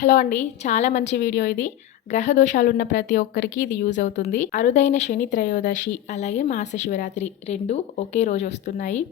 Hello అండి చాలా మంచి వీడియో ఇది. గ్రహ దోషాలున్న ప్రతి ఒక్కరికి ఇది యూజ్ అవుతుంది. అరుదైన శని త్రయోదశి అలాగే మాస శివరాత్రి రెండు ఒకే రోజు వస్తున్నాయి.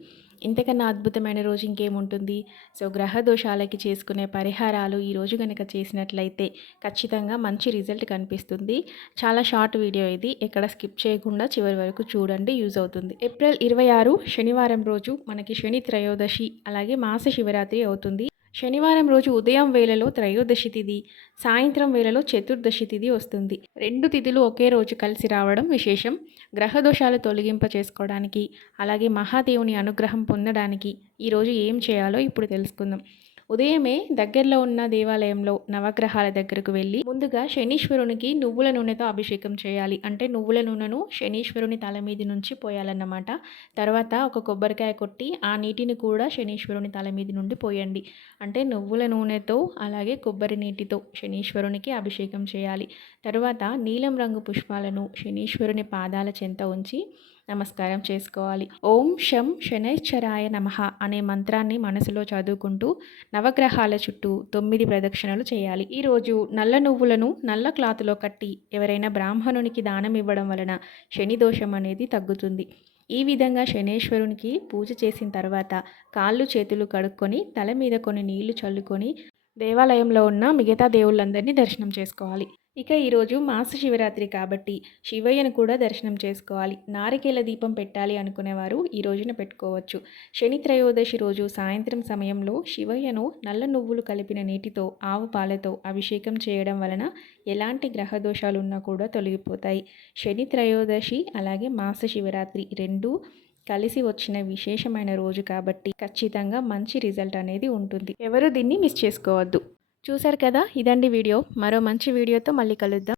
ఇంతకన్నా అద్భుతమైన రోజు ఇంకేముంటుంది? సో గ్రహ దోషాలకి చేసుకునే పరిహారాలు ఈ రోజు కనుక చేసినట్లయితే ఖచ్చితంగా మంచి రిజల్ట్ కనిపిస్తుంది. చాలా షార్ట్ వీడియో ఇది. ఎక్కడ స్కిప్ చేయకుండా చివరి వరకు చూడండి యూజ్ అవుతుంది. ఏప్రిల్ ఇరవై ఆరు శనివారం రోజు మనకి శని త్రయోదశి అలాగే మాస శివరాత్రి అవుతుంది. శనివారం రోజు ఉదయం వేళలో త్రయోదశి తిథి సాయంత్రం వేళలో చతుర్దశి తిథి వస్తుంది. రెండు తిథులు ఒకే రోజు కలిసి రావడం విశేషం. గ్రహ దోషాలు తొలగింప చేసుకోవడానికి అలాగే మహాదేవుని అనుగ్రహం పొందడానికి ఈరోజు ఏం చేయాలో ఇప్పుడు తెలుసుకుందాం. ఉదయమే దగ్గరలో ఉన్న దేవాలయంలో నవగ్రహాల దగ్గరకు వెళ్ళి ముందుగా శనీశ్వరునికి నువ్వుల నూనెతో అభిషేకం చేయాలి. అంటే నువ్వుల నూనెను శనీశ్వరుని తల మీద నుంచి పోయాలన్నమాట. తర్వాత ఒక కొబ్బరికాయ కొట్టి ఆ నీటిని కూడా శనీశ్వరుని తల మీద నుండి పోయండి. అంటే నువ్వుల నూనెతో అలాగే కొబ్బరి నీటితో శనీశ్వరునికి అభిషేకం చేయాలి. తర్వాత నీలం రంగు పుష్పాలను శనీశ్వరుని పాదాల చెంత ఉంచి నమస్కారం చేసుకోవాలి. ఓం శం శనైశ్చరాయ నమ అనే మంత్రాన్ని మనసులో చదువుకుంటూ నవగ్రహాల చుట్టూ తొమ్మిది ప్రదక్షిణలు చేయాలి. ఈరోజు నల్ల నువ్వులను నల్ల క్లాత్లో కట్టి ఎవరైనా బ్రాహ్మణునికి దానం ఇవ్వడం వలన శని దోషం అనేది తగ్గుతుంది. ఈ విధంగా శనేశ్వరునికి పూజ చేసిన తర్వాత కాళ్ళు చేతులు కడుక్కొని తల మీద కొన్ని నీళ్ళు చల్లుకొని దేవాలయంలో ఉన్న మిగతా దేవుళ్ళందరినీ దర్శనం చేసుకోవాలి. ఇక ఈరోజు మాస శివరాత్రి కాబట్టి శివయ్యను కూడా దర్శనం చేసుకోవాలి. నారికేల దీపం పెట్టాలి అనుకునేవారు ఈ రోజున పెట్టుకోవచ్చు. శని త్రయోదశి రోజు సాయంత్రం సమయంలో శివయ్యను నల్ల నువ్వులు కలిపిన నీటితో ఆవు పాలతో అభిషేకం చేయడం వలన ఎలాంటి గ్రహ దోషాలు ఉన్నా కూడా తొలగిపోతాయి. శని త్రయోదశి అలాగే మాస శివరాత్రి రెండు కలిసి వచ్చిన విశేషమైన రోజు కాబట్టి ఖచ్చితంగా మంచి రిజల్ట్ అనేది ఉంటుంది. ఎవరు దీన్ని మిస్ చేసుకోవద్దు. చూశారు కదా? ఇదండి వీడియో. మరో మంచి వీడియోతో మళ్ళీ కలుద్దాం.